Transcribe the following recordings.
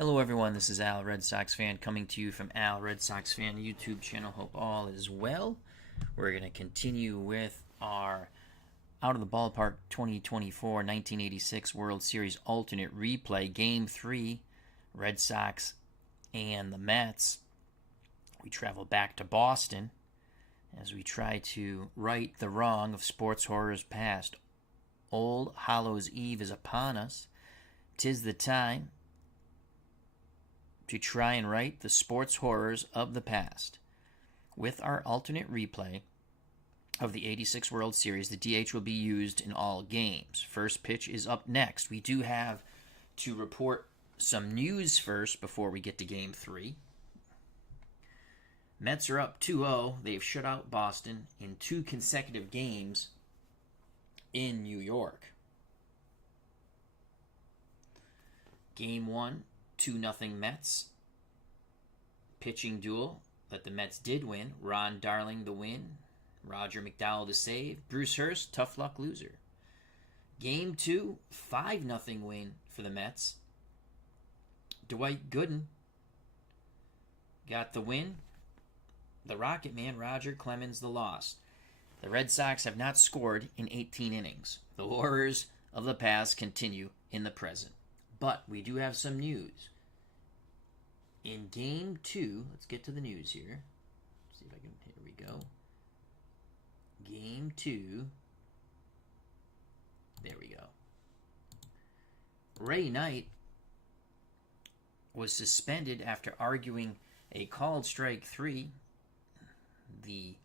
Hello everyone, this is Al Red Sox Fan coming to you from Al Red Sox Fan YouTube channel. Hope all is well. We're going to continue with our Out of the Ballpark 2024 1986 World Series alternate replay, Game 3, Red Sox and the Mets. We travel back to Boston as we try to right the wrong of sports horrors past. Ole Hallows Eve is upon us. 'Tis the time to try and right the sports horrors of the past. With our alternate replay of the 86 World Series, the DH will be used in all games. First pitch is up next. We do have to report some news first before we get to Game 3. Mets are up 2-0. They've shut out Boston in 2 consecutive games in New York. Game 1. 2-0 Mets. Pitching duel that the Mets did win. Ron Darling the win. Roger McDowell the save. Bruce Hurst, tough luck loser. Game 2, 5-0 win for the Mets. Dwight Gooden got the win. The Rocket Man, Roger Clemens, the loss. The Red Sox have not scored in 18 innings. The horrors of the past continue in the present. But we do have some news. In Game 2, let's get to the news here. See if I can, here we go. Game 2. There we go. Ray Knight was suspended after arguing a called strike 3. The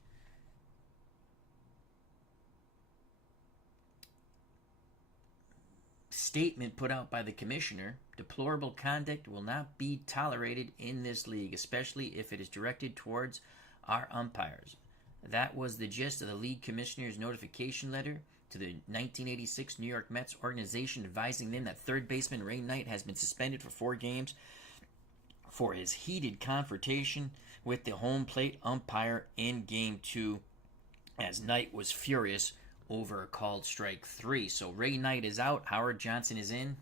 statement put out by the commissioner: deplorable conduct will not be tolerated in this league, especially if it is directed towards our umpires. That was the gist of the league commissioner's notification letter to the 1986 New York Mets organization, advising them that third baseman Ray Knight has been suspended for 4 games for his heated confrontation with the home plate umpire in Game 2, as Knight was furious over a called strike 3. So Ray Knight is out, Howard Johnson is in,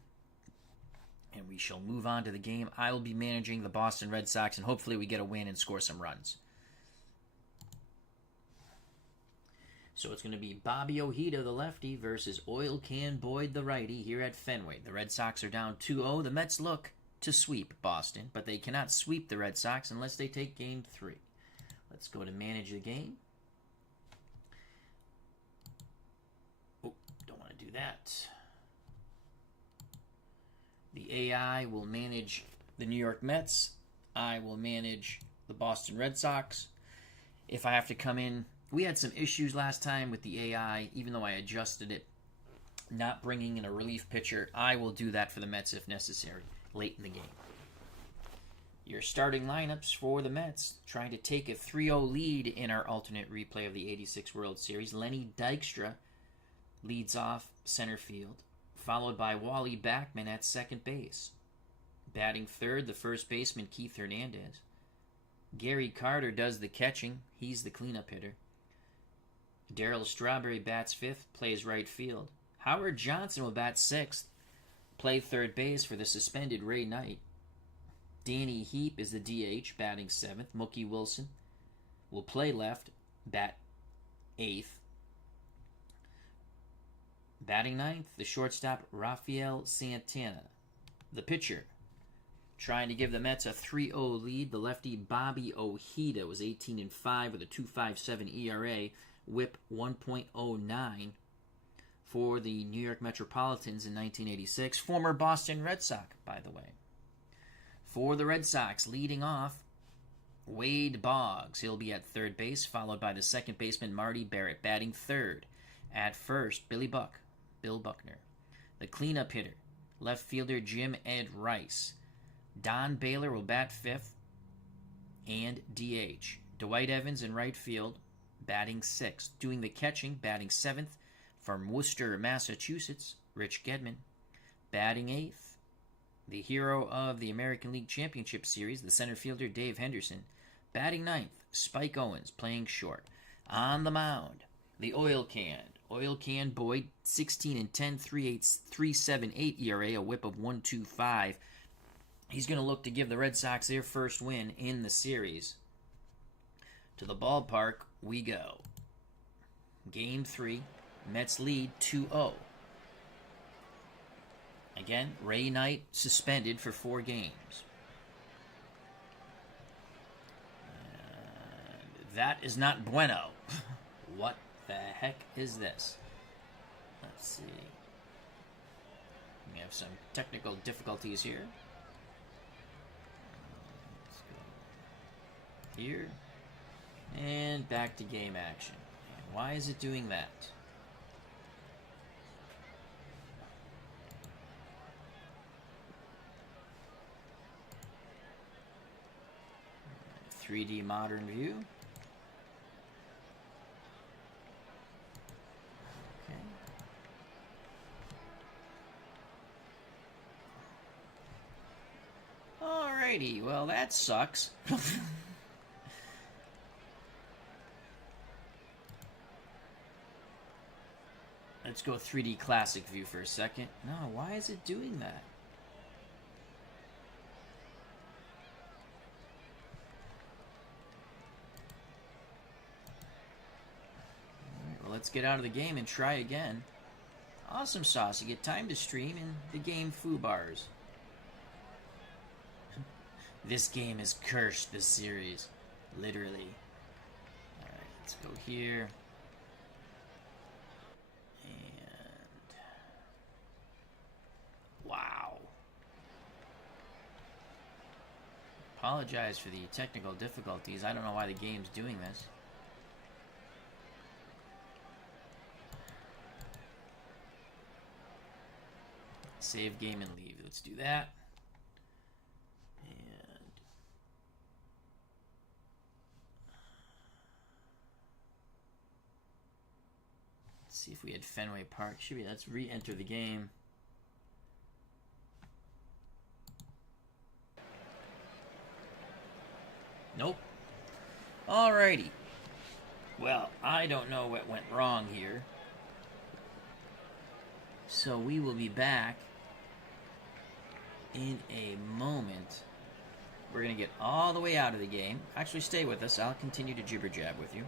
and we shall move on to the game. I will be managing the Boston Red Sox, and hopefully we get a win and score some runs. So it's going to be Bobby Ojeda, the lefty, versus Oil Can Boyd, the righty, here at Fenway. The Red Sox are down 2-0. The Mets look to sweep Boston, but they cannot sweep the Red Sox unless they take Game 3. Let's go to manage the game. Do that. The AI will manage the New York Mets. I will manage the Boston Red Sox. If I have to come in, we had some issues last time with the AI, even though I adjusted it, not bringing in a relief pitcher. I will do that for the Mets if necessary late in the game. Your starting lineups for the Mets, trying to take a 3-0 lead in our alternate replay of the 86 World Series. Lenny Dykstra leads off center field, followed by Wally Backman at second base. Batting third, the first baseman Keith Hernandez. Gary Carter does the catching. He's the cleanup hitter. Darryl Strawberry bats fifth, plays right field. Howard Johnson will bat sixth, play third base for the suspended Ray Knight. Danny Heap is the DH, batting seventh. Mookie Wilson will play left, bat eighth. Batting ninth, the shortstop Rafael Santana. The pitcher, trying to give the Mets a 3-0 lead, the lefty Bobby Ojeda was 18-5 with a 2.57 ERA, WHIP 1.09 for the New York Metropolitans in 1986. Former Boston Red Sox, by the way. For the Red Sox, leading off, Wade Boggs. He'll be at third base, followed by the second baseman Marty Barrett, batting third. At first, Bill Buckner. The cleanup hitter, left fielder Jim Ed Rice. Don Baylor will bat fifth and DH. Dwight Evans in right field, batting sixth. Doing the catching, batting seventh from Worcester, Massachusetts, Rich Gedman. Batting eighth, the hero of the American League Championship Series, the center fielder Dave Henderson. Batting ninth, Spike Owens, playing short. On the mound, the Oil Can Boyd, 16-10, 3.78 ERA, a WHIP of 1.25. He's going to look to give the Red Sox their first win in the series. To the ballpark we go. Game 3. Mets lead 2-0. Again, Ray Knight suspended for 4 games. That is not bueno. What the heck is this? Let's see. We have some technical difficulties here. Let's go here. And back to game action. And why is it doing that? 3D modern view. Okay. Alrighty, well that sucks. Let's go 3D classic view for a second. No, why is it doing that? Alright, well let's get out of the game and try again. Awesome sauce, you get time to stream in the game foo bars. This game is cursed, this series. Literally. Alright, let's go here. Wow. Apologize for the technical difficulties. I don't know why the game's doing this. Save game and leave. Let's do that. And let's see if we had Fenway Park. Should we? Let's re-enter the game. Nope. Alrighty. Well, I don't know what went wrong here. So we will be back in a moment. We're going to get all the way out of the game. Actually, stay with us. I'll continue to jibber-jab with you.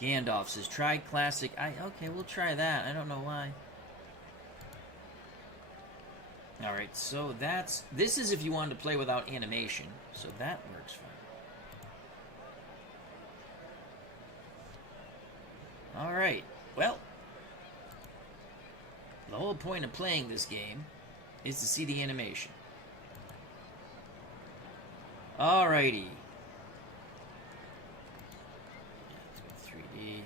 Gandalf says, try classic. Okay, we'll try that. I don't know why. Alright, so this is if you wanted to play without animation, so that works fine. Alright, well, the whole point of playing this game is to see the animation. Alrighty. Let's go 3D.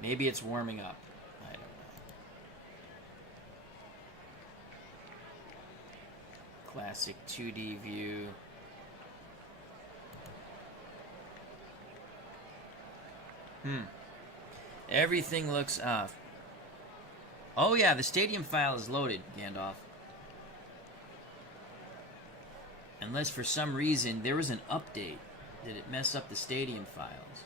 Maybe it's warming up. I don't know. Classic 2D view. Everything looks off. Oh yeah, the stadium file is loaded, Gandalf. Unless for some reason there was an update. Did it mess up the stadium files?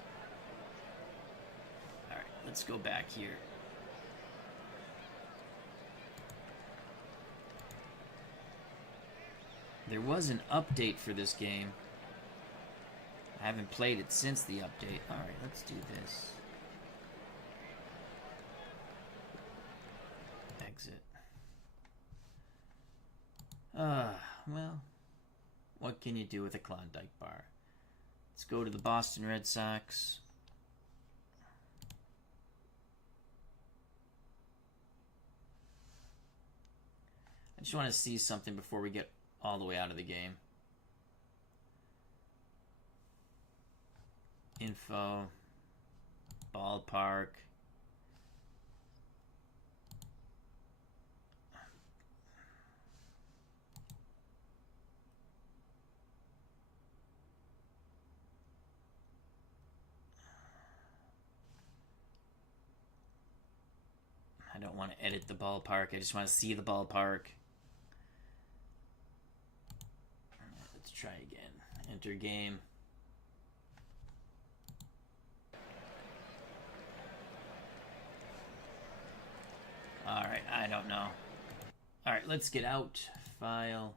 Alright, let's go back here. There was an update for this game. I haven't played it since the update. Alright, let's do this. Exit. Well, what can you do with a Klondike bar? Let's go to the Boston Red Sox. I just want to see something before we get all the way out of the game. Info. Ballpark. I don't want to edit the ballpark. I just want to see the ballpark. Let's try again. Enter game. Alright, I don't know. All right, let's get out. File.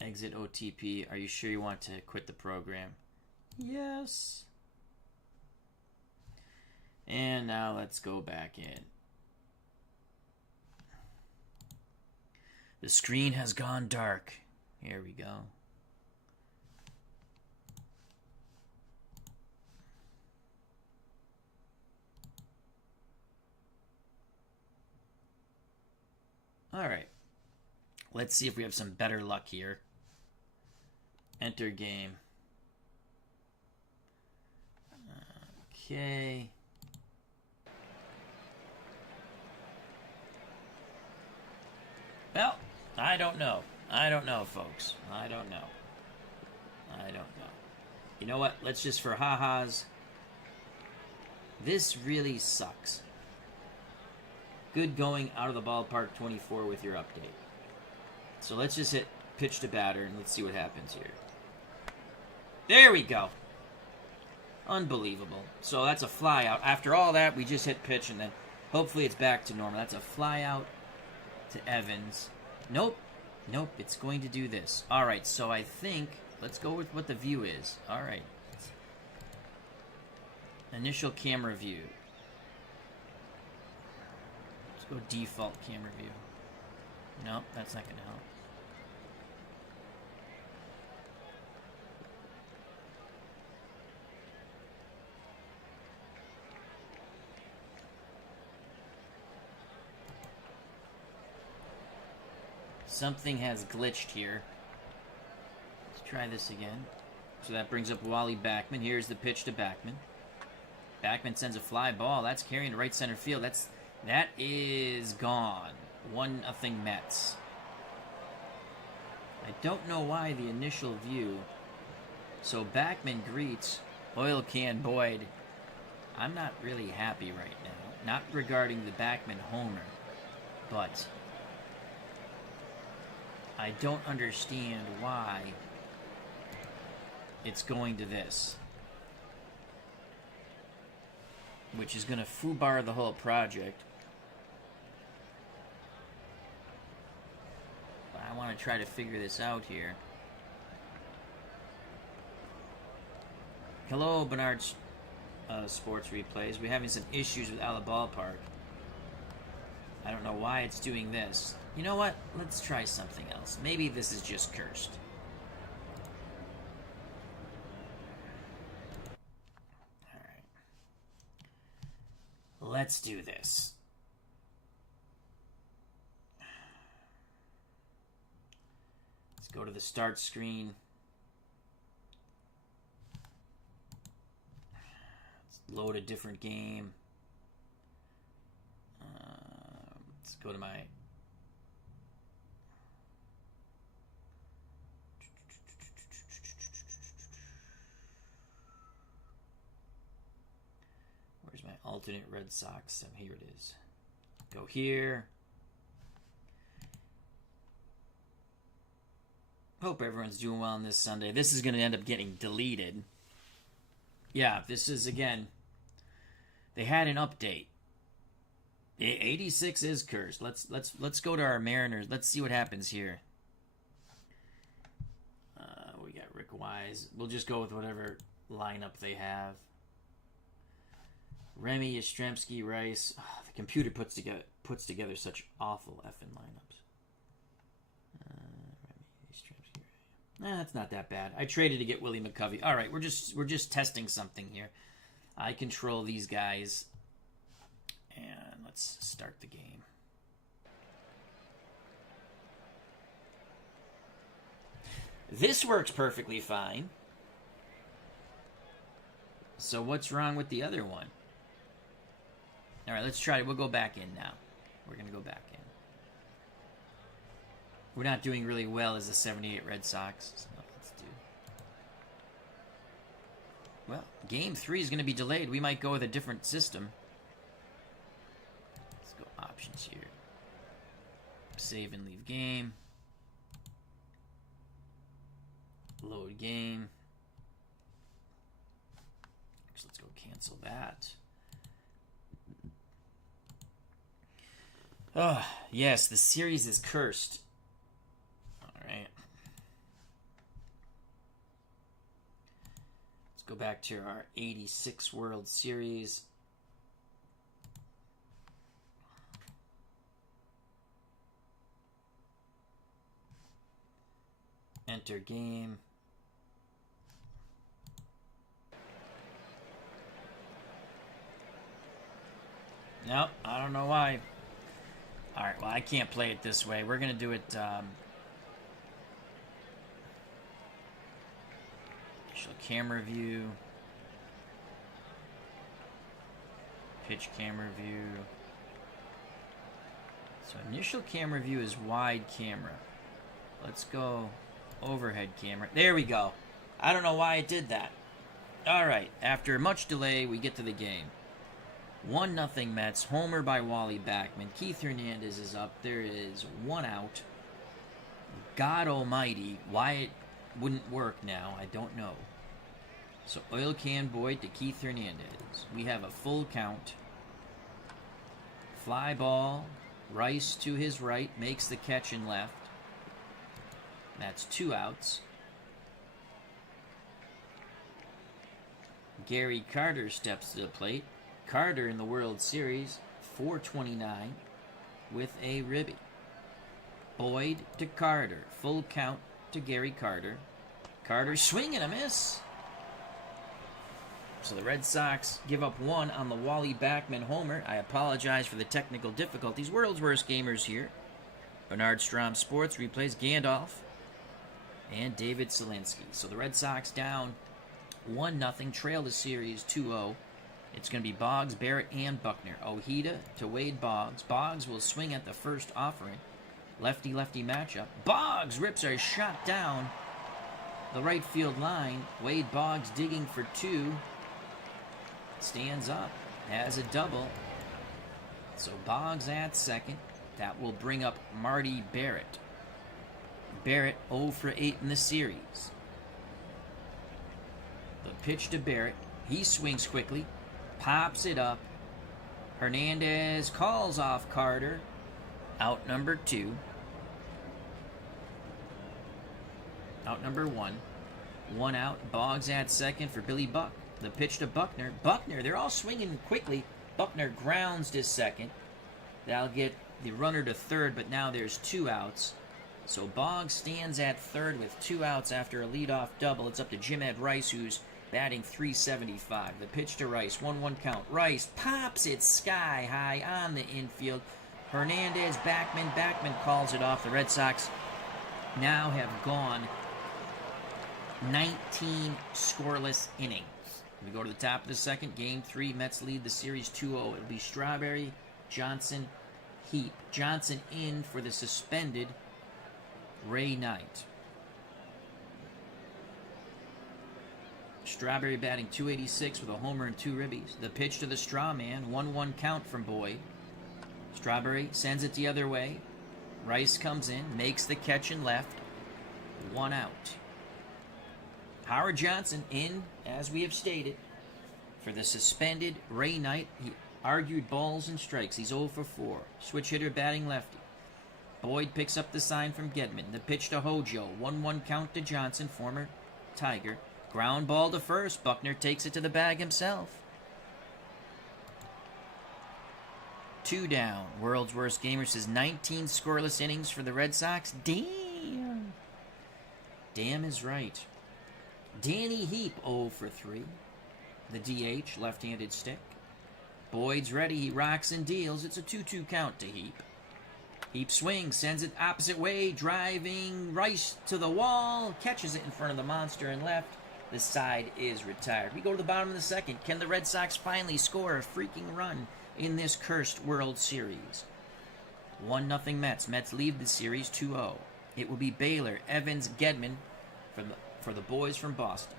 Exit OTP. Are you sure you want to quit the program? Yes. And now let's go back in. The screen has gone dark. Here we go. All right. Let's see if we have some better luck here. Enter game. Okay. Well, I don't know. I don't know, folks. I don't know. I don't know. You know what? Let's just, for ha-has, this really sucks. Good going out of the ballpark 24 with your update. So let's just hit pitch to batter and let's see what happens here. There we go. Unbelievable. So that's a fly out. After all that, we just hit pitch and then hopefully it's back to normal. That's a fly out to Evans. Nope. Nope, it's going to do this. All right, so I think, let's go with what the view is. All right. Initial camera view. Let's go default camera view. Nope, that's not going to help. Something has glitched here. Let's try this again. So that brings up Wally Backman. Here's the pitch to Backman. Backman sends a fly ball. That's carrying to right center field. That is gone. 1-0 Mets. I don't know why the initial view. So Backman greets Oil Can Boyd. I'm not really happy right now. Not regarding the Backman homer, but I don't understand why it's going to this. Which is going to foobar the whole project. But I want to try to figure this out here. Hello, Bernard's Sports Replays. We're having some issues with Ala Ballpark. I don't know why it's doing this. You know what? Let's try something else. Maybe this is just cursed. Alright. Let's do this. Let's go to the start screen. Let's load a different game. Let's go to my... Where's my alternate Red Sox? Oh, here it is. Go here. Hope everyone's doing well on this Sunday. This is going to end up getting deleted. Yeah, this is, again, they had an update. 86 is cursed. Let's go to our Mariners. Let's see what happens here. We got Rick Wise. We'll just go with whatever lineup they have. Remy, Yastrzemski, Rice. Oh, the computer puts together such awful effing lineups. Remy, Yastrzemski, Ray. That's not that bad. I traded to get Willie McCovey. All right, we're just testing something here. I control these guys. And let's start the game. This works perfectly fine. So what's wrong with the other one? All right, let's try it. We'll go back in now. We're going to go back in. We're not doing really well as the 78 Red Sox. So let's do. Well, game 3 is going to be delayed. We might go with a different system. Options here. Save and leave game. Load game. Actually, let's go cancel that. Oh, yes, the series is cursed. All right. Let's go back to our 86 World Series. Enter game. Nope, I don't know why. Alright, well, I can't play it this way. We're going to do it, initial camera view. Pitch camera view. So initial camera view is wide camera. Let's go overhead camera. There we go. I don't know why it did that. Alright, after much delay, we get to the game. 1-0 Mets. Homer by Wally Backman. Keith Hernandez is up. There is one out. God almighty, why it wouldn't work now, I don't know. So oil can Boyd to Keith Hernandez. We have a full count. Fly ball. Rice to his right. Makes the catch in left. That's 2 outs. Gary Carter steps to the plate. Carter in the World Series, 429 with a ribby. Boyd to Carter. Full count to Gary Carter. Carter swing and a miss. So the Red Sox give up 1 on the Wally Backman homer. I apologize for the technical difficulties. World's Worst Gamers here. Bernard Strom Sports replays Gandalf and David Selinsky. So the Red Sox down 1-0, trail the series 2-0. It's going to be Boggs, Barrett, and Buckner. Ojeda to Wade Boggs. Boggs will swing at the first offering. Lefty-lefty matchup. Boggs rips a shot down the right field line. Wade Boggs digging for 2. Stands up. Has a double. So Boggs at second. That will bring up Marty Barrett. Barrett 0 for 8 in the series. The pitch to Barrett. He swings quickly. Pops it up. Hernandez calls off Carter. Out number 2. Out number 1. 1 out. Boggs at second for Billy Buck. The pitch to Buckner. Buckner, they're all swinging quickly. Buckner grounds to second. That'll get the runner to third, but now there's 2 outs. So Boggs stands at third with 2 outs after a leadoff double. It's up to Jim Ed Rice, who's batting .375. The pitch to Rice. 1-1 count. Rice pops it sky high on the infield. Hernandez, Backman. Backman calls it off. The Red Sox now have gone 19 scoreless innings. We go to the top of the second. Game 3. Mets lead the series 2-0. It'll be Strawberry, Johnson, Heap. Johnson in for the suspended Ray Knight. Strawberry batting .286 with a homer and 2 ribbies. The pitch to the straw man. 1-1 count from Boyd. Strawberry sends it the other way. Rice comes in, makes the catch in left. 1 out. Howard Johnson in, as we have stated, for the suspended Ray Knight. He argued balls and strikes. He's 0 for 4. Switch hitter batting lefty. Boyd picks up the sign from Gedman. The pitch to Hojo. 1-1 count to Johnson, former Tiger. Ground ball to first. Buckner takes it to the bag himself. 2 down. World's Worst Gamer says 19 scoreless innings for the Red Sox. Damn. Damn is right. Danny Heap 0 for 3. The DH, left-handed stick. Boyd's ready. He rocks and deals. It's a 2-2 count to Heap. Heap swings, sends it opposite way, driving Rice to the wall, catches it in front of the monster and left. The side is retired. We go to the bottom of the second. Can the Red Sox finally score a freaking run in this cursed World Series? 1-0 Mets. Mets lead the series 2-0. It will be Baylor, Evans, Gedman for the boys from Boston.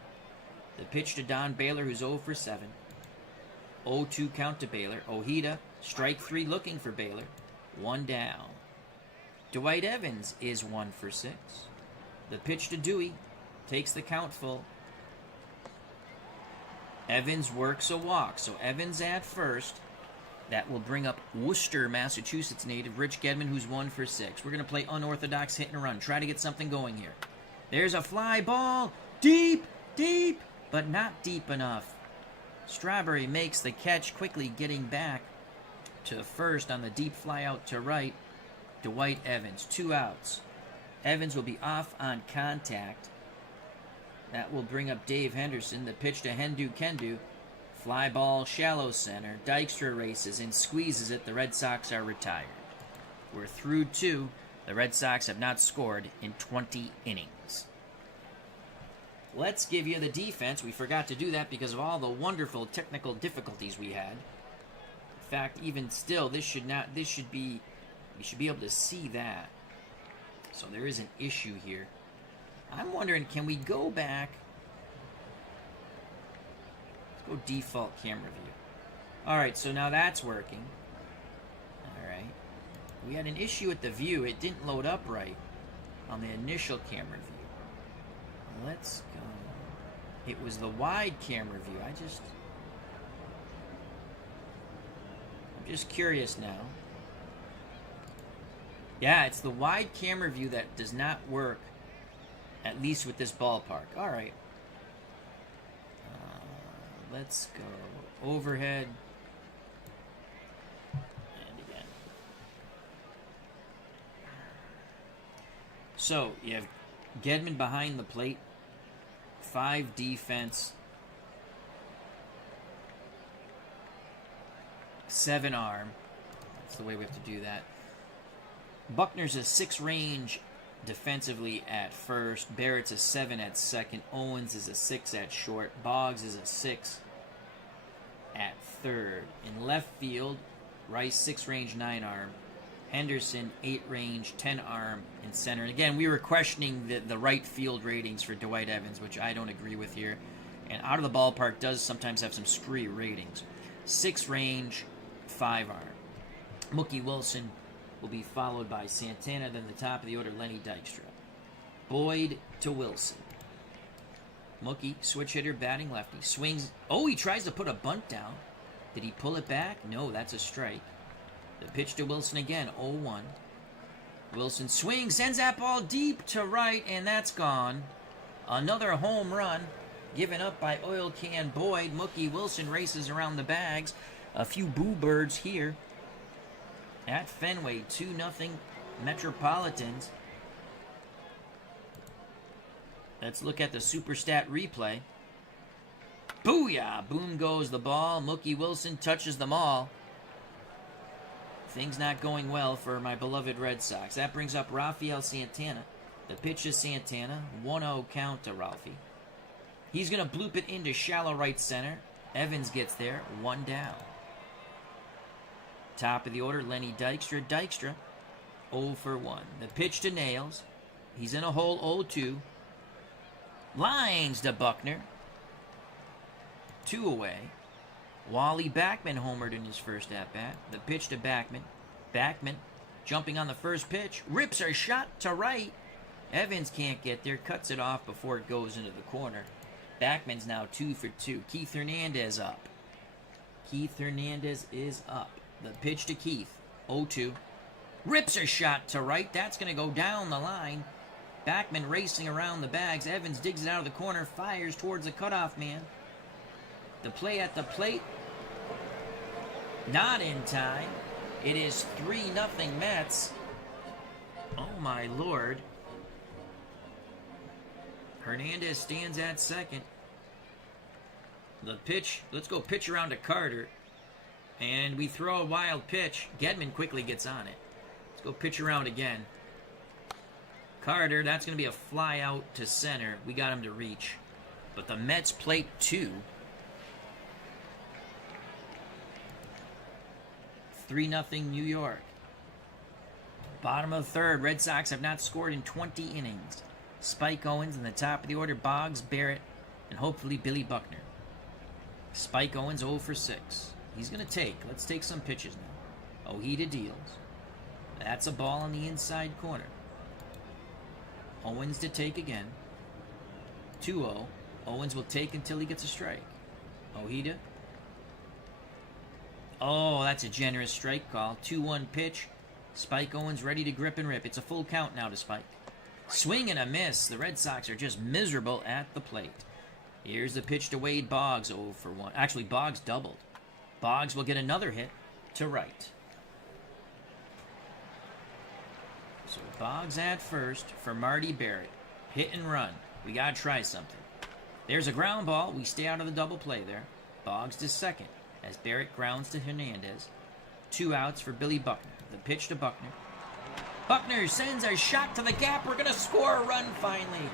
The pitch to Don Baylor, who's 0 for 7. 0-2 count to Baylor. Ojeda, strike 3 looking for Baylor. 1 down. Dwight Evans is 1 for 6. The pitch to Dewey takes the count full. Evans works a walk, so Evans at first. That will bring up Worcester, Massachusetts native Rich Gedman, who's 1 for 6. We're going to play unorthodox hit and run. Try to get something going here. There's a fly ball. Deep, deep, but not deep enough. Strawberry makes the catch, quickly getting back to first on the deep fly out to right. Dwight Evans, 2 outs. Evans will be off on contact. That will bring up Dave Henderson. The pitch to Hendu Kendu. Fly ball, shallow center. Dykstra races and squeezes it. The Red Sox are retired. We're through 2. The Red Sox have not scored in 20 innings. Let's give you the defense. We forgot to do that because of all the wonderful technical difficulties we had. In fact, even still, we should be able to see that. So there is an issue here. I'm wondering, can we go back? Let's go default camera view. All right, so now that's working. All right. We had an issue with the view. It didn't load up right on the initial camera view. Let's go. It was the wide camera view. I'm just curious now. Yeah, it's the wide camera view that does not work, at least with this ballpark. All right. Let's go overhead. And again. So, you have Gedman behind the plate. 5 defense. 7 arm. That's the way we have to do that. Buckner's a 6 range defensively at first. Barrett's a 7 at second. Owens is a 6 at short. Boggs is a 6 at third. In left field, Rice 6 range 9 arm. Henderson 8 range 10 arm in center. And again, we were questioning the right field ratings for Dwight Evans, which I don't agree with here. And out of the ballpark does sometimes have some screwy ratings. 6 range 5 arm. Mookie Wilson will be followed by Santana, then the top of the order, Lenny Dykstra. Boyd to Wilson. Mookie, switch hitter, batting lefty. Swings. Oh, he tries to put a bunt down. Did he pull it back? No, that's a strike. The pitch to Wilson again, 0-1. Wilson swings, sends that ball deep to right, and that's gone. Another home run given up by Oil Can Boyd. Mookie Wilson races around the bags. A few boo birds here. At Fenway, 2-0 Metropolitans. Let's look at the Superstat replay. Booyah! Boom goes the ball. Mookie Wilson touches them all. Things not going well for my beloved Red Sox. That brings up Rafael Santana. The pitch is Santana. 1-0 count to Ralphie. He's going to bloop it into shallow right center. Evans gets there. 1 down. Top of the order, Lenny Dykstra. Dykstra, 0 for 1. The pitch to Nails. He's in a hole, 0-2. Lines to Buckner. 2 away. Wally Backman homered in his first at-bat. The pitch to Backman. Backman jumping on the first pitch. Rips a shot to right. Evans can't get there. Cuts it off before it goes into the corner. Backman's now 2 for 2. Keith Hernandez up. Keith Hernandez is up. The pitch to Keith, 0-2. Rips a shot to right. That's going to go down the line. Backman racing around the bags. Evans digs it out of the corner. Fires towards the cutoff man. The play at the plate. Not in time. It is 3-0 Mets. Oh, my Lord. Hernandez stands at second. The pitch. Let's go pitch around to Carter. And we throw a wild pitch. Gedman quickly gets on it. Let's go pitch around again. Carter, that's going to be a fly out to center. We got him to reach. But the Mets plate 2. 3-0 New York. Bottom of the third. Red Sox have not scored in 20 innings. Spike Owens in the top of the order. Boggs, Barrett, and hopefully Billy Buckner. Spike Owens 0 for 6. He's going to take. Let's take some pitches now. Ojeda deals. That's a ball on the inside corner. Owens to take again. 2-0. Owens will take until he gets a strike. Ojeda. Oh, that's a generous strike call. 2-1 pitch. Spike Owens ready to grip and rip. It's a full count now to Spike. Swing and a miss. The Red Sox are just miserable at the plate. Here's the pitch to Wade Boggs. 0 for 1. Actually, Boggs doubled. Boggs will get another hit to right. So Boggs at first for Marty Barrett. Hit and run. We got to try something. There's a ground ball. We stay out of the double play there. Boggs to second as Barrett grounds to Hernandez. 2 outs for Billy Buckner. The pitch to Buckner. Buckner sends a shot to the gap. We're going to score a run finally.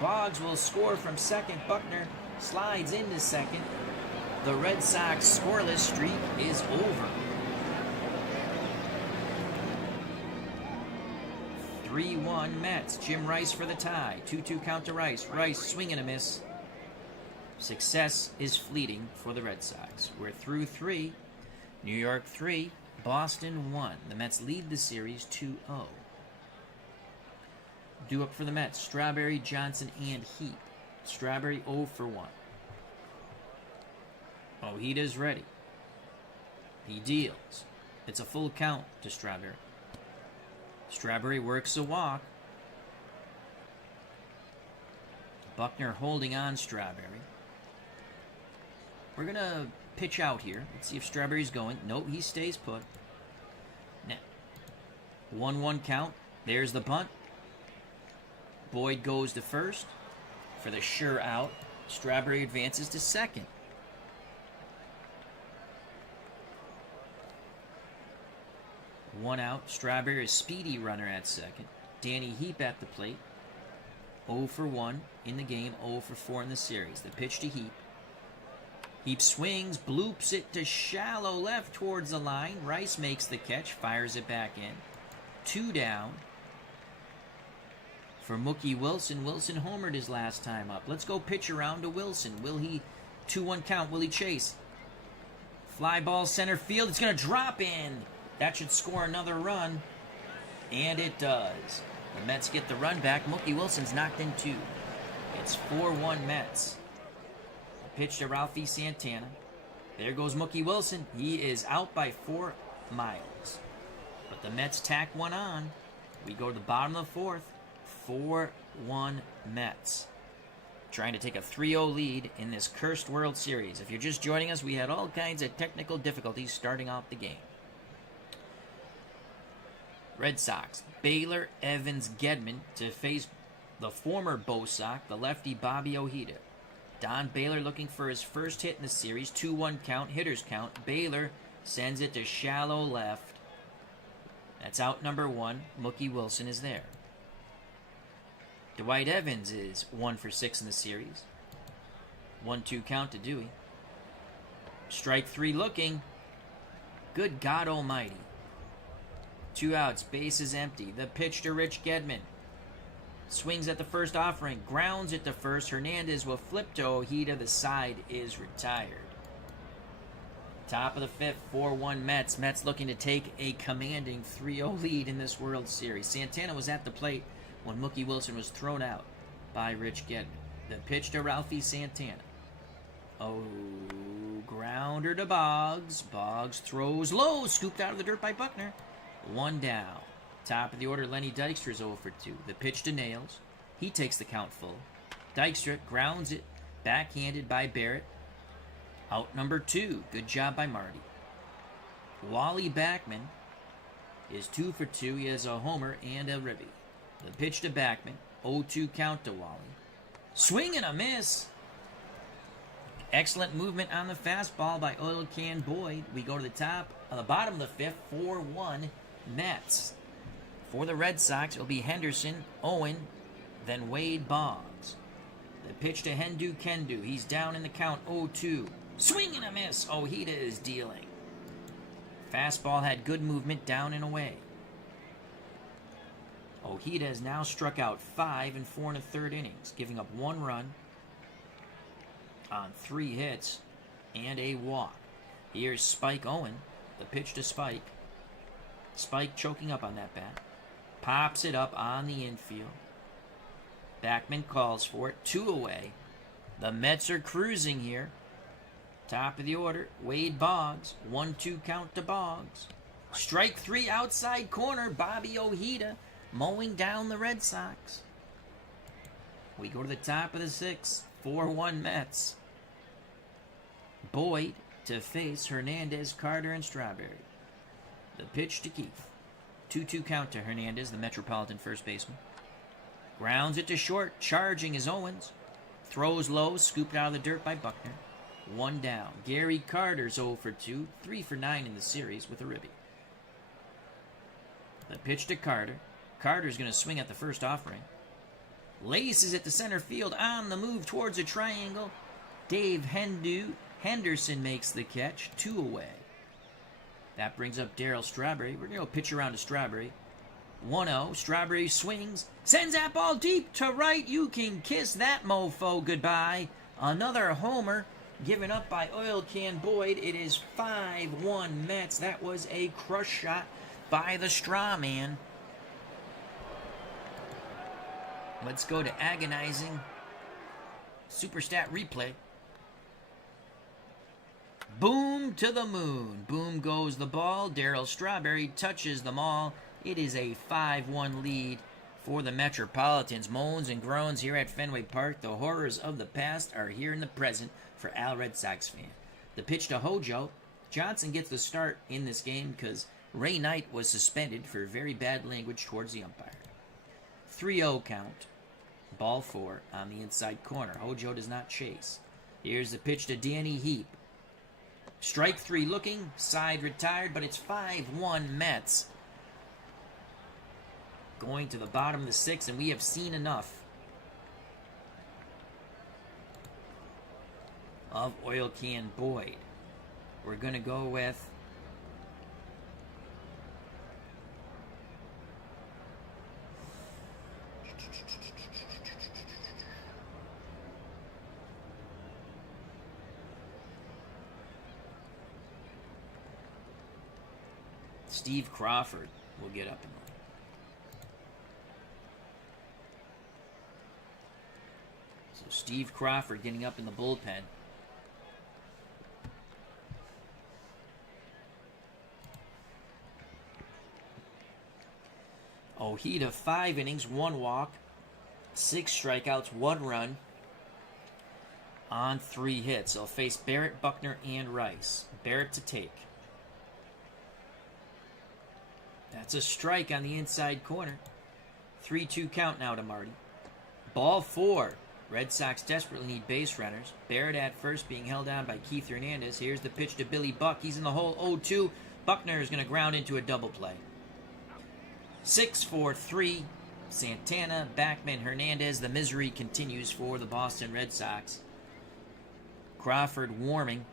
Boggs will score from second. Buckner slides into second. The Red Sox scoreless streak is over. 3-1 Mets. Jim Rice for the tie. 2-2 count to Rice. Rice swing and a miss. Success is fleeting for the Red Sox. We're through 3. New York 3. Boston 1. The Mets lead the series 2-0. Due up for the Mets. Strawberry, Johnson, and Heap. Strawberry 0 for 1. Ojeda's ready. He deals. It's a full count to Strawberry. Strawberry works a walk. Buckner holding on Strawberry. We're going to pitch out here. Let's see if Strawberry's going. Nope, he stays put. Now, 1-1 count. There's the bunt. Boyd goes to first for the sure out. Strawberry advances to second. One out. Strawberry, a speedy runner at second. Danny Heap at the plate. 0 for 1 in the game, 0 for 4 in the series. The pitch to Heap. Heap swings, bloops it to shallow left towards the line. Rice makes the catch, fires it back in. 2 down for Mookie Wilson. Wilson homered his last time up. Let's go pitch around to Wilson. Will he, 2-1 count, will he chase? Fly ball center field, it's going to drop in. That should score another run, and it does. The Mets get the run back. Mookie Wilson's knocked in 2. It's 4-1 Mets. Pitch to Ralphie Santana. There goes Mookie Wilson. He is out by 4 miles. But the Mets tack one on. We go to the bottom of the 4th. 4-1 Mets. Trying to take a 3-0 lead in this cursed World Series. If you're just joining us, we had all kinds of technical difficulties starting off the game. Red Sox, Baylor, Evans, Gedman to face the former Bo Sox, the lefty Bobby Ojeda. Don Baylor looking for his first hit in the series. 2-1 count, hitters count. Baylor sends it to shallow left. That's out number 1. Mookie Wilson is there. Dwight Evans is 1 for 6 in the series. 1-2 count to Dewey. Strike 3 looking. Good God almighty. 2 outs, base is empty. The pitch to Rich Gedman. Swings at the first offering, grounds it to first. Hernandez will flip to Ojeda. The side is retired. Top of the 5th, 4-1 Mets. Mets looking to take a commanding 3-0 lead in this World Series. Santana was at the plate when Mookie Wilson was thrown out by Rich Gedman. The pitch to Ralphie Santana. Oh, grounder to Boggs. Boggs throws low, scooped out of the dirt by Buckner. 1 down. Top of the order, Lenny Dykstra is 0 for 2. The pitch to Nails. He takes the count full. Dykstra grounds it, backhanded by Barrett. Out number 2. Good job by Marty. Wally Backman is 2 for 2. He has a homer and a ribby. The pitch to Backman. 0-2 count to Wally. Swing and a miss. Excellent movement on the fastball by Oil Can Boyd. We go to the bottom of the 5th, 4-1 Mets. For the Red Sox, it'll be Henderson, Owen, then Wade Boggs. The pitch to Hendu Kendu. He's down in the count, 0-2. Swing and a miss. Ojeda is dealing. Fastball had good movement down and away. Ojeda has now struck out 5 in 4 1/3 innings, giving up 1 run on 3 hits and a walk. Here's Spike Owen. The pitch to Spike. Spike choking up on that bat. Pops it up on the infield. Backman calls for it. 2 away. The Mets are cruising here. Top of the order, Wade Boggs. 1-2 count to Boggs. Strike 3 outside corner, Bobby Ojeda mowing down the Red Sox. We go to the top of the 6th. 4-1 Mets. Boyd to face Hernandez, Carter, and Strawberry. The pitch to Keith. 2-2 count to Hernandez, the Metropolitan first baseman. Grounds it to short. Charging is Owens. Throws low, scooped out of the dirt by Buckner. 1 down. Gary Carter's 0 for 2, 3 for 9 in the series with a ribby. The pitch to Carter. Carter's going to swing at the first offering. Laces at the center field on the move towards a triangle. Dave Henderson makes the catch. 2 away. That brings up Darryl Strawberry. We're going to go pitch around to Strawberry. 1-0. Strawberry swings. Sends that ball deep to right. You can kiss that mofo goodbye. Another homer given up by Oil Can Boyd. It is 5-1 Mets. That was a crush shot by the straw man. Let's go to agonizing Superstat replay. Boom to the moon. Boom goes the ball. Darryl Strawberry touches them all. It is a 5-1 lead for the Metropolitans. Moans and groans here at Fenway Park. The horrors of the past are here in the present for Al RedSoxFan. The pitch to Hojo. Johnson gets the start in this game because Ray Knight was suspended for very bad language towards the umpire. 3-0 count. Ball 4 on the inside corner. Hojo does not chase. Here's the pitch to Danny Heap. Strike 3 looking. Side retired, but it's 5-1 Mets. Going to the bottom of the 6th, and we have seen enough of Oil Can Boyd. We're going to go with Steve Crawford will get up and so Steve Crawford getting up in the bullpen. Ojeda, 5 innings, 1 walk, 6 strikeouts, 1 run on 3 hits. He'll face Barrett, Buckner, and Rice. Barrett to take. That's a strike on the inside corner. 3-2 count now to Marty. Ball 4. Red Sox desperately need base runners. Barrett at first being held down by Keith Hernandez. Here's the pitch to Billy Buck. He's in the hole 0-2. Buckner is going to ground into a double play. 6-4-3. Santana, Backman, Hernandez. The misery continues for the Boston Red Sox. Crawford warming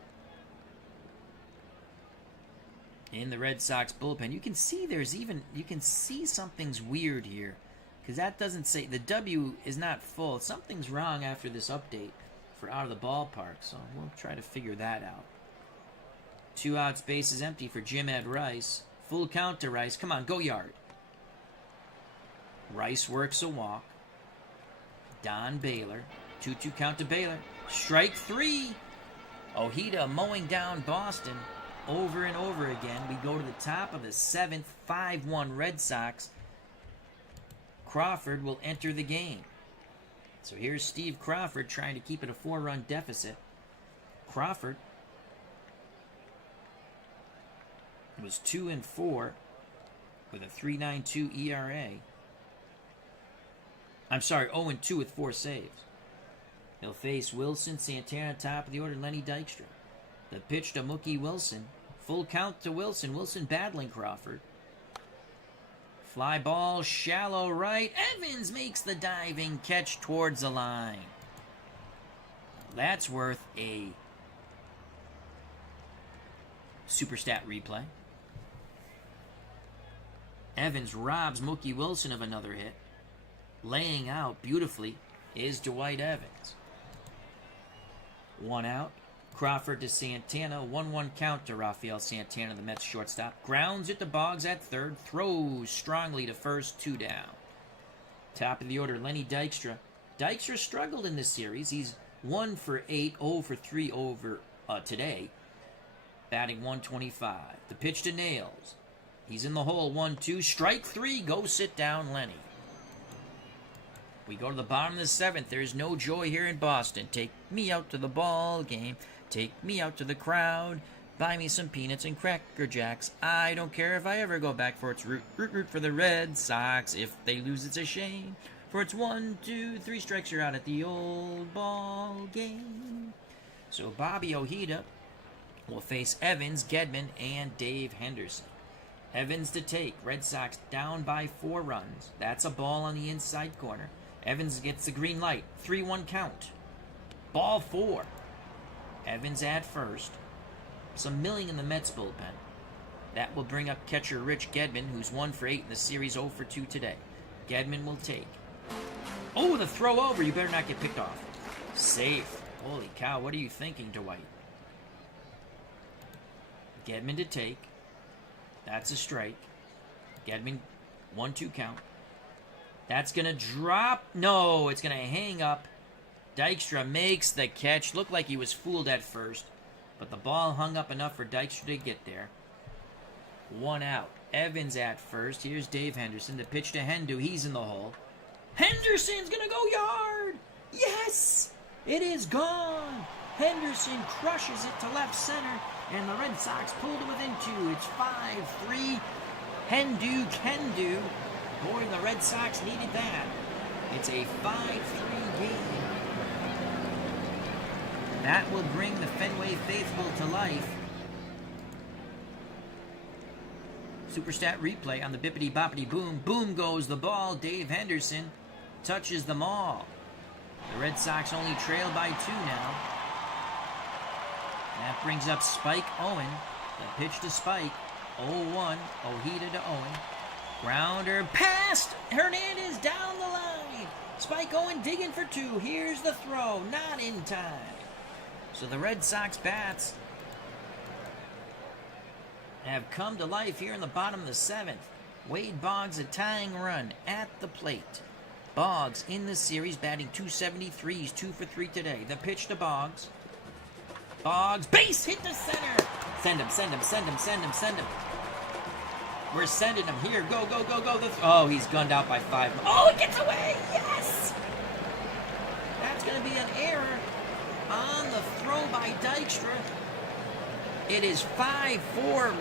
in the Red Sox bullpen. You can see something's weird here, because that doesn't say, the W is not full. Something's wrong after this update for out of the ballpark, so we'll try to figure that out. 2 outs, base is empty for Jim Ed Rice. Full count to Rice. Come on, go yard. Rice works a walk. Don Baylor. 2-2 count to Baylor. Strike 3. Ojeda mowing down Boston over and over again. We go to the top of the 7th, 5-1 Red Sox. Crawford will enter the game. So here's Steve Crawford trying to keep it a 4-run deficit. Crawford was 2-4 with a 3.92 ERA. I'm sorry, 0-2 with 4 saves. He'll face Wilson, Santana, top of the order, Lenny Dykstra. The pitch to Mookie Wilson. Full count to Wilson. Wilson battling Crawford. Fly ball, shallow right. Evans makes the diving catch towards the line. That's worth a Superstat replay. Evans robs Mookie Wilson of another hit. Laying out beautifully is Dwight Evans. 1 out. Crawford to Santana. 1-1 count to Rafael Santana, the Mets shortstop. Grounds it to Boggs at third. Throws strongly to first. 2 down. Top of the order, Lenny Dykstra. Dykstra struggled in this series. He's 1 for 8, 0 for 3 over today, batting 125. The pitch to Nails. He's in the hole, 1-2. Strike 3. Go sit down, Lenny. We go to the bottom of the 7th. There's no joy here in Boston. Take me out to the ball game. Take me out to the crowd. Buy me some peanuts and Cracker Jacks. I don't care if I ever go back for its root for the Red Sox. If they lose, it's a shame. For it's 1, 2, 3 strikes, you're out at the old ball game. So Bobby Ojeda will face Evans, Gedman, and Dave Henderson. Evans to take. Red Sox down by 4 runs. That's a ball on the inside corner. Evans gets the green light. 3-1 count. Ball 4. Evans at first. Some milling in the Mets bullpen. That will bring up catcher Rich Gedman, who's 1 for 8 in the series, 0 for 2 today. Gedman will take. Oh, the throw over. You better not get picked off. Safe. Holy cow, what are you thinking, Dwight? Gedman to take. That's a strike. Gedman, 1-2 count. That's going to drop. No, it's going to hang up. Dykstra makes the catch. Looked like he was fooled at first, but the ball hung up enough for Dykstra to get there. 1 out. Evans at first. Here's Dave Henderson. The pitch to Hendu. He's in the hole. Henderson's going to go yard. Yes! It is gone. Henderson crushes it to left center, and the Red Sox pulled it within 2. It's 5-3. Hendu can do. Boy, the Red Sox needed that. It's a 5-3 game. That will bring the Fenway faithful to life. Superstat replay on the bippity-boppity boom. Boom goes the ball. Dave Henderson touches them all. The Red Sox only trail by 2 now. That brings up Spike Owen. The pitch to Spike. 0-1. Ojeda to Owen. Grounder past Hernandez down the line. Spike Owen digging for 2. Here's the throw. Not in time. So the Red Sox bats have come to life here in the bottom of the 7th. Wade Boggs a tying run at the plate. Boggs in the series batting .273. He's 2 for 3 today. The pitch to Boggs. Boggs, base hit to center. Send him, send him, send him, send him, send him. We're sending him here. Go, go, go, go. Oh, he's gunned out by 5. Oh, it gets away. Yes! That's going to be an error on the throw by Dykstra. It is 5-4.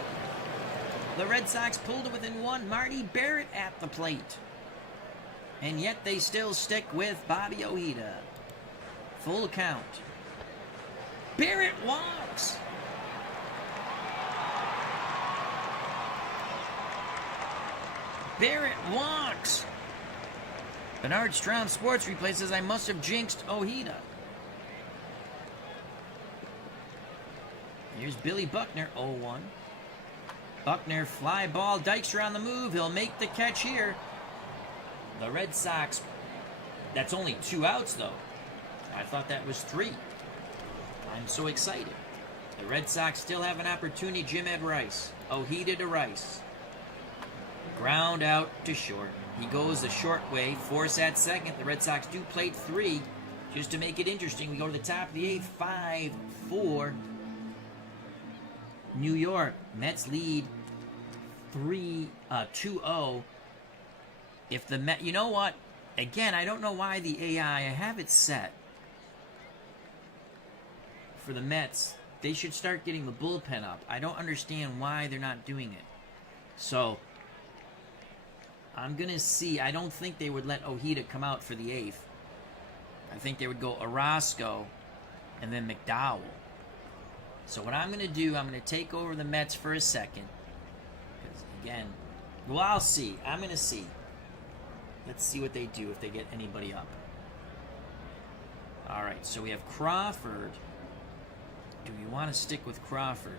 The Red Sox pulled it within 1. Marty Barrett at the plate. And yet they still stick with Bobby Ojeda. Full count. Barrett walks. Barrett walks. Bernard Strahm Sports Replay says I must have jinxed Ojeda. Here's Billy Buckner, 0-1. Buckner, fly ball. Dykstra on the move. He'll make the catch here. The Red Sox, that's only 2 outs, though. I thought that was 3. I'm so excited. The Red Sox still have an opportunity. Jim Ed Rice. Ojeda to Rice. Ground out to short. He goes the short way. Force at second. The Red Sox do plate 3. Just to make it interesting, we go to the top of the 8th. 5-4. New York. Mets lead 2-0. If the Met, you know what? Again, I don't know why the AI, I have it set for the Mets. They should start getting the bullpen up. I don't understand why they're not doing it. So, I'm going to see. I don't think they would let Ojeda come out for the 8th. I think they would go Orozco and then McDowell. So what I'm going to do, I'm going to take over the Mets for a second. Because, again, well, I'll see. I'm going to see. Let's see what they do if they get anybody up. All right, so we have Crawford. Do we want to stick with Crawford?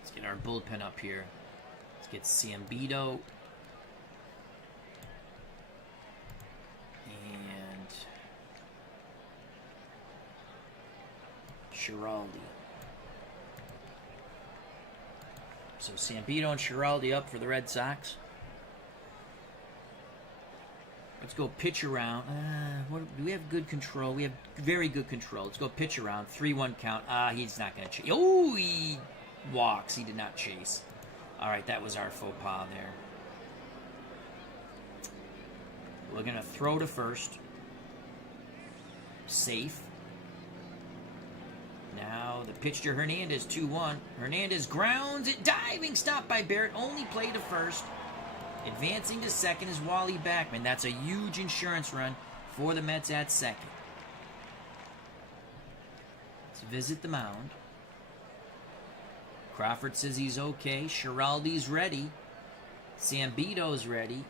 Let's get our bullpen up here. Let's get Ciambito. And Giraldi. So Sambito and Schiraldi up for the Red Sox. Let's go pitch around. Do we have good control? We have very good control. Let's go pitch around. 3-1 count. He's not going to chase. Oh, he walks. He did not chase. All right, that was our faux pas there. We're going to throw to first. Safe. Now the pitch to Hernandez, 2-1. Hernandez grounds it. Diving stop by Barrett. Only play to first. Advancing to second is Wally Backman. That's a huge insurance run for the Mets at second. Let's visit the mound. Crawford says he's okay. Schiraldi's ready. Sambito's ready.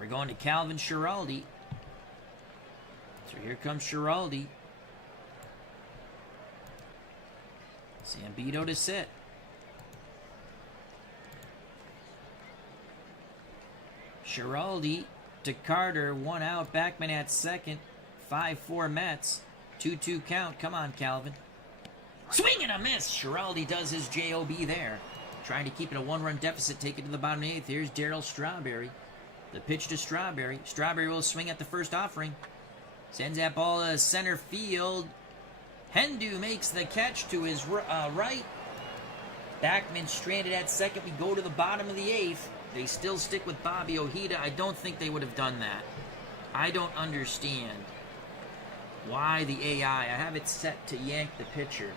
We're going to Calvin Schiraldi. So here comes Schiraldi. Sambito to sit. Schiraldi to Carter. 1 out. Backman at second. 5-4 Mets. 2-2 count. Come on, Calvin. Swing and a miss. Schiraldi does his JOB there. Trying to keep it a 1-run deficit. Take it to the bottom of the 8th. Here's Darryl Strawberry. The pitch to Strawberry. Strawberry will swing at the first offering. Sends that ball to center field. Hendu makes the catch to his right. Backman stranded at second. We go to the bottom of the 8th. They still stick with Bobby Ojeda. I don't think they would have done that. I don't understand why the AI. I have it set to yank the pitcher.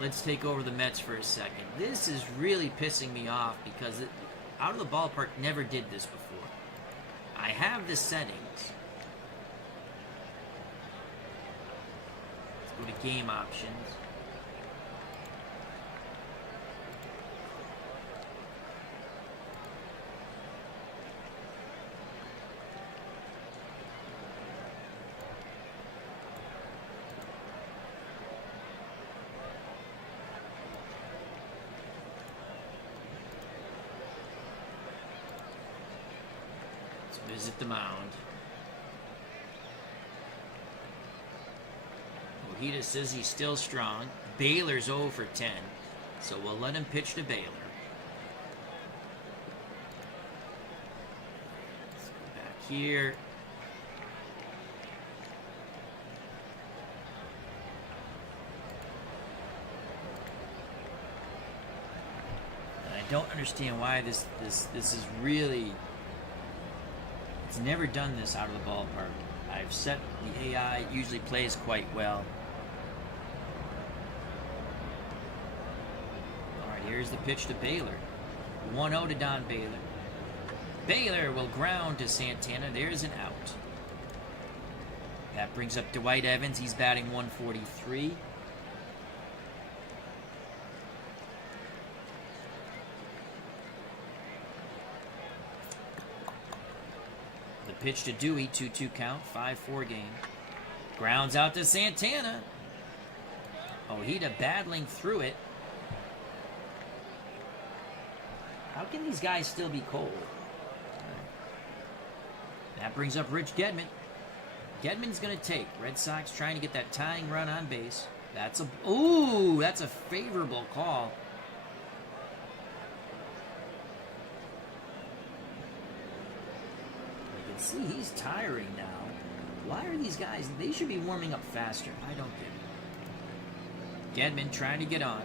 Let's take over the Mets for a second. This is really pissing me off because Out of the Ballpark never did this before. I have the settings. Let's go to game options. Visit the mound. Ojeda says he's still strong. Baylor's 0 for 10, so we'll let him pitch to Baylor. Let's go back here. And I don't understand why this is really. It's never done this out of the ballpark. I've set the AI, it usually plays quite well. Alright, here's the pitch to Baylor. 1-0 to Don Baylor. Baylor will ground to Santana. There's an out. That brings up Dwight Evans. He's batting 143. Pitch to Dewey, 2-2 count, 5-4 game. Grounds out to Santana. Ojeda battling through it. How can these guys still be cold? That brings up Rich Gedman. Gedman's going to take. Red Sox trying to get that tying run on base. That's a favorable call. See, he's tiring now. Why are these guys? They should be warming up faster. I don't get it. Gedman trying to get on.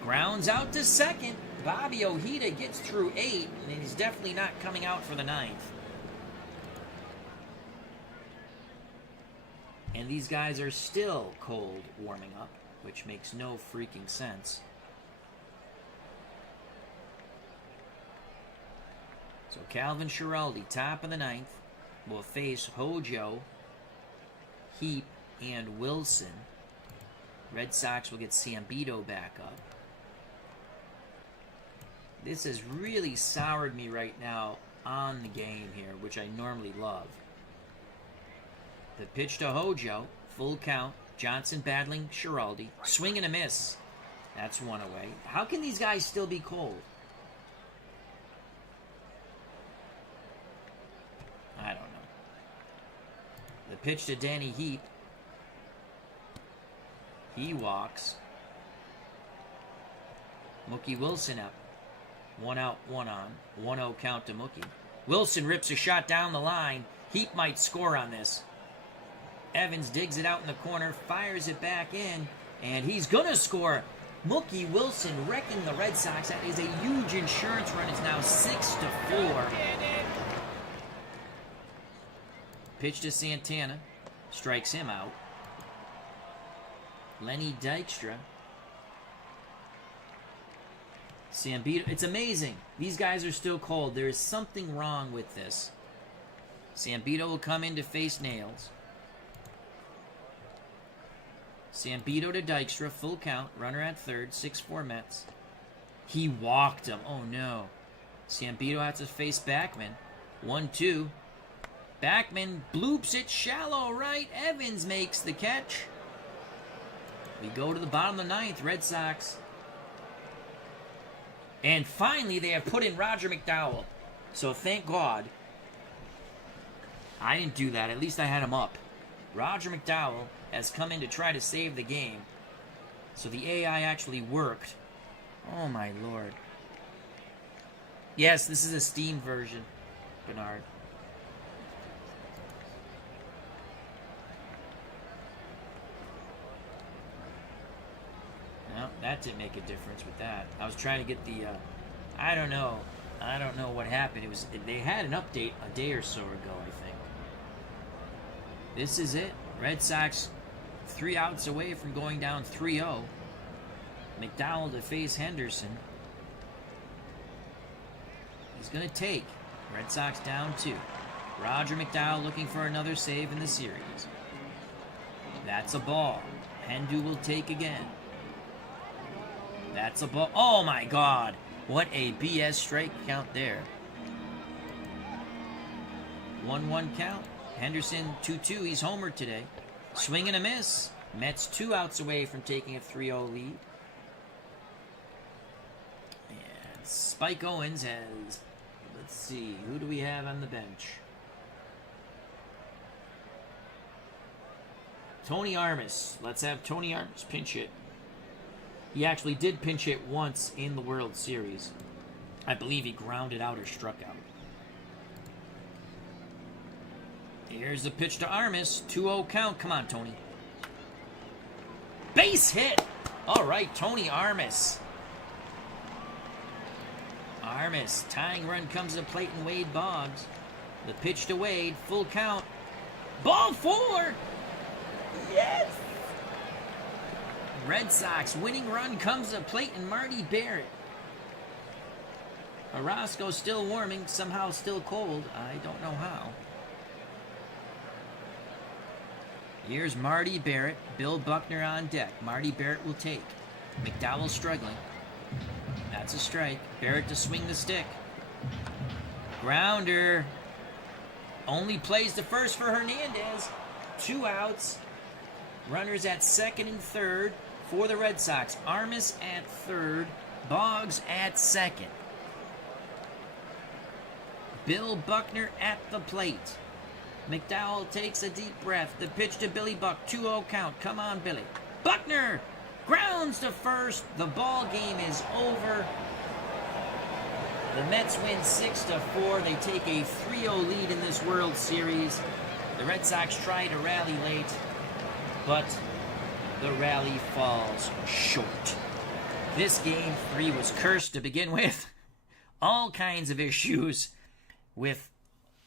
Grounds out to second. Bobby Ojeda gets through 8, and he's definitely not coming out for the 9th. And these guys are still cold warming up, which makes no freaking sense. So Calvin Schiraldi, top of the 9th, will face Hojo, Heap, and Wilson. Red Sox will get Sambito back up. This has really soured me right now on the game here, which I normally love. The pitch to Hojo, full count. Johnson battling Schiraldi. Swing and a miss. That's one away. How can these guys still be cold? I don't know. The pitch to Danny Heap. He walks. Mookie Wilson up. 1 out, 1 on. 1-0 count to Mookie. Wilson rips a shot down the line. Heap might score on this. Evans digs it out in the corner, fires it back in, and he's going to score. Mookie Wilson wrecking the Red Sox. That is a huge insurance run. It's now 6-4. Pitch to Santana. Strikes him out. Lenny Dykstra. Sambito. It's amazing. These guys are still cold. There is something wrong with this. Sambito will come in to face Nails. Sambito to Dykstra. Full count. Runner at third. 6-4 Mets. He walked him. Oh, no. Sambito has to face Backman. 1-2. Backman bloops it shallow right. Evans makes the catch. We go to the bottom of the ninth. Red Sox. And finally, they have put in Roger McDowell. So thank God. I didn't do that. At least I had him up. Roger McDowell has come in to try to save the game. So the AI actually worked. Oh, my Lord. Yes, this is a Steam version, Bernard. Well, that didn't make a difference with that. I was trying to get the, I don't know what happened. They had an update a day or so ago, I think. This is it. Red Sox 3 outs away from going down 3-0. McDowell to face Henderson. He's going to take. Red Sox down 2. Roger McDowell looking for another save in the series. That's a ball. Hendu will take again. That's a ball. Oh, my God. What a BS strike count there. 1-1 count. Henderson 2-2. He's homered today. Swing and a miss. Mets 2 outs away from taking a 3-0 lead. And Spike Owens has, let's see, who do we have on the bench? Tony Armas. Let's have Tony Armas pinch hit. He actually did pinch hit once in the World Series. I believe he grounded out or struck out. Here's the pitch to Armas. 2-0 count. Come on, Tony. Base hit. All right, Tony Armas. Armas. Tying run comes to the plate and Wade Boggs. The pitch to Wade. Full count. Ball 4. Yes. Red Sox winning run comes to the plate and Marty Barrett. Orozco still warming, somehow still cold. I don't know how. Here's Marty Barrett. Bill Buckner on deck. Marty Barrett will take. McDowell struggling. That's a strike. Barrett to swing the stick. Grounder. Only plays the first for Hernandez. 2 outs. Runners at second and third for the Red Sox. Armas at third. Boggs at second. Bill Buckner at the plate. McDowell takes a deep breath. The pitch to Billy Buck. 2-0 count. Come on, Billy. Buckner grounds to first. The ball game is over. The Mets win 6-4. They take a 3-0 lead in this World Series. The Red Sox try to rally late, but the rally falls short. This Game 3 was cursed to begin with. All kinds of issues with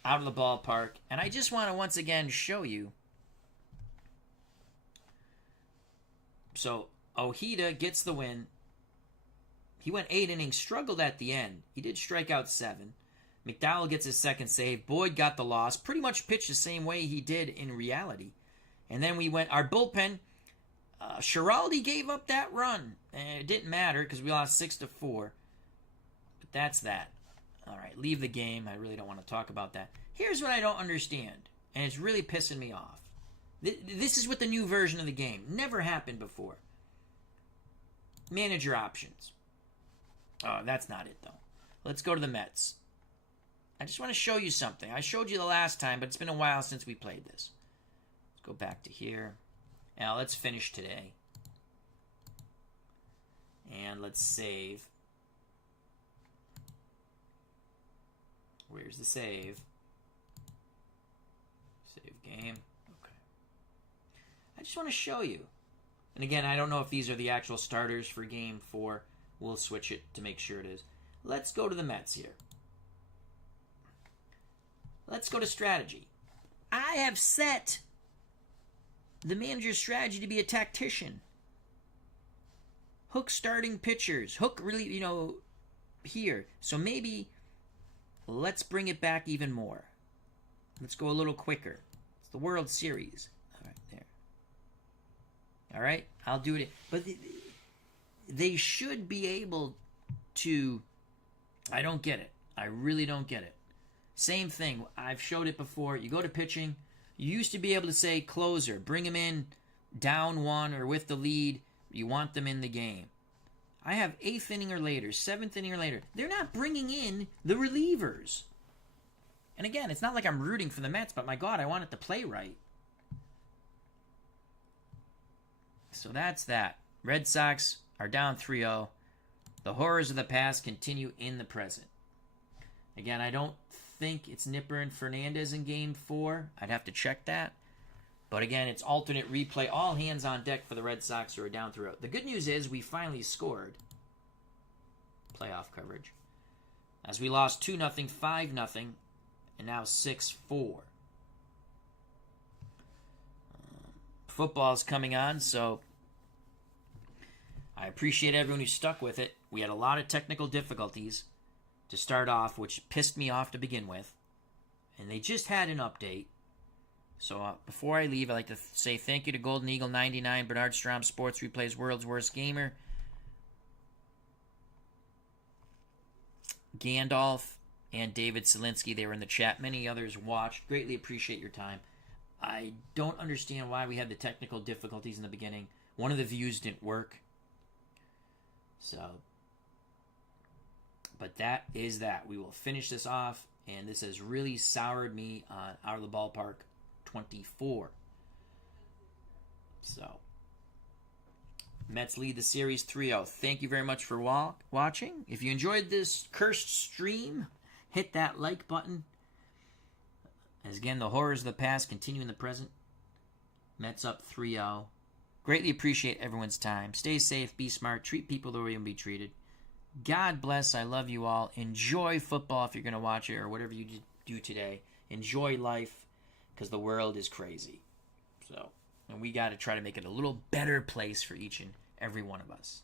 out of the ballpark. And I just want to once again show you. So Ojeda gets the win. He went 8 innings, struggled at the end. He did strike out 7. McDowell gets his second save. Boyd got the loss. Pretty much pitched the same way he did in reality. And then we went, our bullpen, Schiraldi gave up that run. And it didn't matter because we lost 6-4. But that's that. All right, leave the game. I really don't want to talk about that. Here's what I don't understand, and it's really pissing me off. This is with the new version of the game. Never happened before. Manager options. Oh, that's not it, though. Let's go to the Mets. I just want to show you something. I showed you the last time, but it's been a while since we played this. go back to here. Now let's finish today. And let's save. Where's the save? Save game. Okay. I just want to show you. And again, I don't know if these are the actual starters for game 4. We'll switch it to make sure it is. Let's go to the Mets here. Let's go to strategy. I have set the manager's strategy to be a tactician. Hook starting pitchers. Hook really, here. So maybe let's bring it back even more. Let's go a little quicker. It's the World Series. All right, there. All right, I'll do it. But they should be able to... I don't get it. I really don't get it. Same thing. I've showed it before. You go to pitching. You used to be able to say closer. Bring them in down 1 or with the lead. You want them in the game. I have 8th inning or later, 7th inning or later. They're not bringing in the relievers. And again, it's not like I'm rooting for the Mets, but my God, I want it to play right. So that's that. Red Sox are down 3-0. The horrors of the past continue in the present. Again, I don't think it's Nipper and Fernandez in game 4. I'd have to check that. But again, it's alternate replay. All hands on deck for the Red Sox who are down 3-0. The good news is we finally scored playoff coverage. As we lost 2-0, 5-0, and now 6-4. Football's coming on, so I appreciate everyone who stuck with it. We had a lot of technical difficulties to start off, which pissed me off to begin with. And they just had an update. So before I leave, I'd like to say thank you to Golden Eagle 99, Bernard Strom Sports Replays, World's Worst Gamer, Gandalf, and David Selinsky. They were in the chat. Many others watched. Greatly appreciate your time. I don't understand why we had the technical difficulties in the beginning. One of the views didn't work. So, but that is that. We will finish this off, and this has really soured me on Out of the Ballpark 24. So, Mets lead the series 3-0. Thank you very much for watching. If you enjoyed this cursed stream, hit that like button. As again, the horrors of the past continue in the present. Mets up 3-0. Greatly appreciate everyone's time. Stay safe, be smart, treat people the way you want to be treated. God bless. I love you all. Enjoy football if you're going to watch it or whatever you do today. Enjoy life because the world is crazy. So, and we got to try to make it a little better place for each and every one of us.